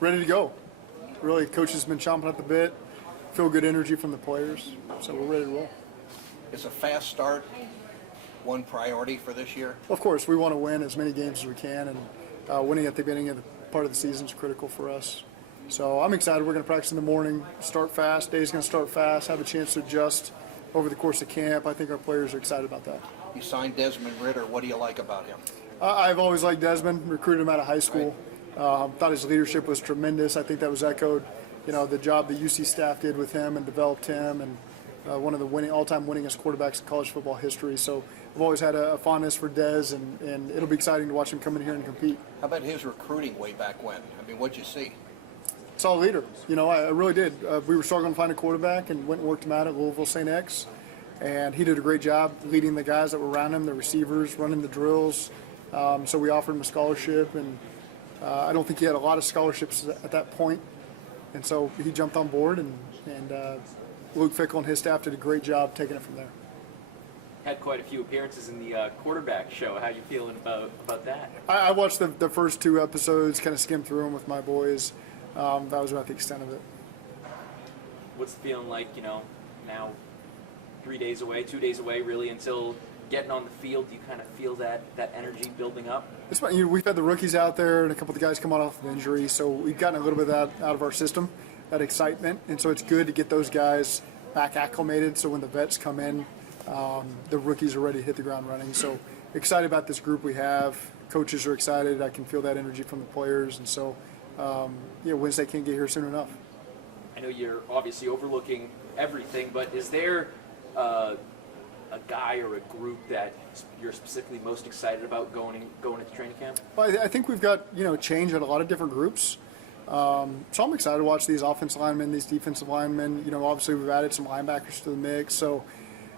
ready to go. Really, coach has been chomping at the bit. Feel good energy from the players, so we're ready to roll. Is a fast start one priority for this year? Of course, we want to win as many games as we can, and winning at the beginning of the part of the season is critical for us. So I'm excited. We're going to practice in the morning, start fast. Day's going to start fast, have a chance to adjust over the course of camp. I think our players are excited about that. You signed Desmond Ritter. What do you like about him? I've always liked Desmond, recruited him out of high school. Thought his leadership was tremendous. I think that was echoed, the job the UC staff did with him and developed him, and one of the all-time winningest quarterbacks in college football history. So I've always had a fondness for Dez, and it'll be exciting to watch him come in here and compete. How about his recruiting way back when? I mean, what'd you see? Saw a leader. I really did. We were struggling to find a quarterback and went and worked him out at Louisville St. X, and he did a great job leading the guys that were around him, the receivers, running the drills. So we offered him a scholarship, and I don't think he had a lot of scholarships at that point, and so he jumped on board, and Luke Fickle and his staff did a great job taking it from there. Had quite a few appearances in the quarterback show. How you feeling about that? I watched the first 2 episodes, kind of skimmed through them with my boys. That was about the extent of it. What's the feeling like, now 2 days away really until getting on the field? Do you kind of feel that energy building up? We've had the rookies out there and a couple of the guys come off of injury, so we've gotten a little bit of that out of our system, that excitement, and so it's good to get those guys back acclimated so when the vets come in, the rookies are ready to hit the ground running. So excited about this group we have. Coaches are excited. I can feel that energy from the players, and so Wednesday can't get here soon enough. I know you're obviously overlooking everything, but is there a guy or a group that you're specifically most excited about going into training camp? Well, I think we've got change at a lot of different groups. So I'm excited to watch these offensive linemen, these defensive linemen. Obviously we've added some linebackers to the mix. So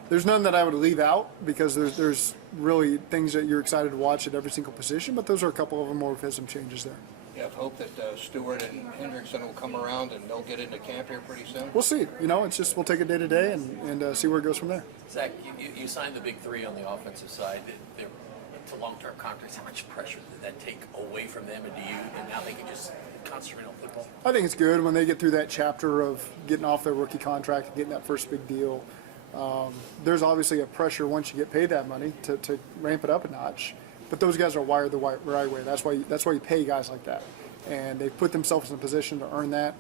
there's none that I would leave out because there's really things that you're excited to watch at every single position. But those are a couple of them where we've had some changes there. You have hope that Stewart and Hendrickson will come around and they'll get into camp here pretty soon? We'll see. It's just we'll take it day to day and see where it goes from there. Zach, you signed the big 3 on the offensive side. They're to long-term contracts. How much pressure did that take away from them, and now they can just concentrate on football? I think it's good when they get through that chapter of getting off their rookie contract and getting that first big deal. There's obviously a pressure once you get paid that money to ramp it up a notch. But those guys are wired the right way. That's why you pay guys like that, and they've put themselves in a position to earn that.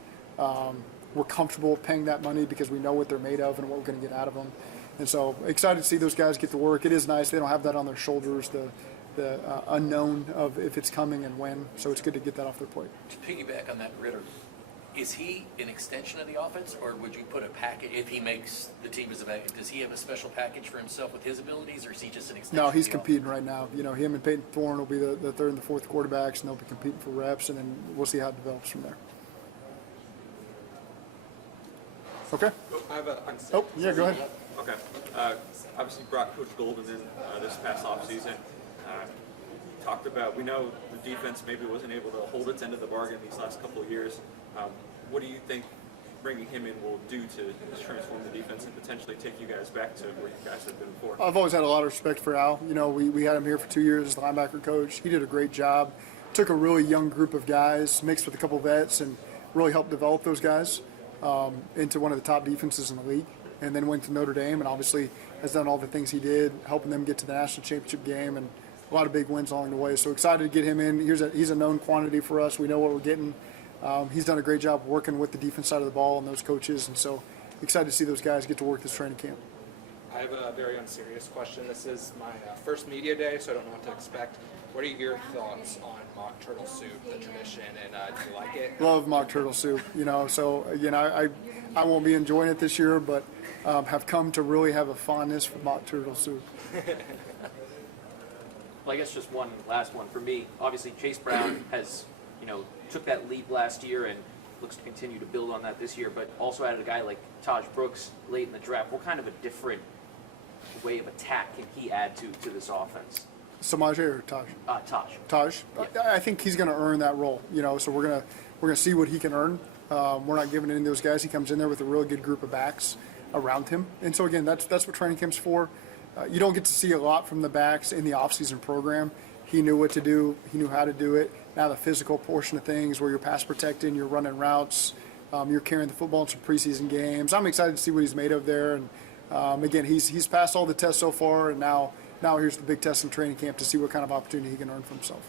We're comfortable paying that money because we know what they're made of and what we're going to get out of them. And so excited to see those guys get to work. It is nice. They don't have that on their shoulders, the unknown of if it's coming and when. So it's good to get that off their plate. To piggyback on that, Ritter, is he an extension of the offense, or would you put a package, if he makes the team as a package, does he have a special package for himself with his abilities, or is he just an extension? No, he's competing right now. Him and Peyton Thorne will be the third and the fourth quarterbacks, and they'll be competing for reps, and then we'll see how it develops from there. Okay. I have yeah, go ahead. Okay. Obviously brought Coach Golden in this past offseason. Talked about, we know the defense maybe wasn't able to hold its end of the bargain these last couple of years. What do you think bringing him in will do to transform the defense and potentially take you guys back to where you guys have been before? I've always had a lot of respect for Al. We had him here for 2 years as the linebacker coach. He did a great job. Took a really young group of guys, mixed with a couple of vets, and really helped develop those guys into one of the top defenses in the league. And then went to Notre Dame and obviously has done all the things he did, helping them get to the national championship game and a lot of big wins along the way. So excited to get him in. He's a known quantity for us. We know what we're getting. He's done a great job working with the defense side of the ball and those coaches, and so excited to see those guys get to work this training camp. I have a very unserious question. This is my first media day, so I don't know what to expect. What are your thoughts on mock turtle soup, the tradition, and do you like it? Love mock turtle soup. So I won't be enjoying it this year, but have come to really have a fondness for mock turtle soup. Well, I guess just one last one for me. Obviously, Chase Brown has, took that leap last year and looks to continue to build on that this year, but also added a guy like Taj Brooks late in the draft. What kind of a different way of attack can he add to this offense? Samaje or Taj? Taj. Taj. Yeah. I think he's going to earn that role. So we're gonna see what he can earn. We're not giving any of those guys. He comes in there with a really good group of backs around him, and so again, that's what training camp's for. You don't get to see a lot from the backs in the off-season program. He knew what to do. He knew how to do it. now the physical portion of things where you're pass protecting, you're running routes, you're carrying the football in some preseason games. I'm excited to see what he's made of there. And again, he's passed all the tests so far, and now here's the big test in training camp to see what kind of opportunity he can earn for himself.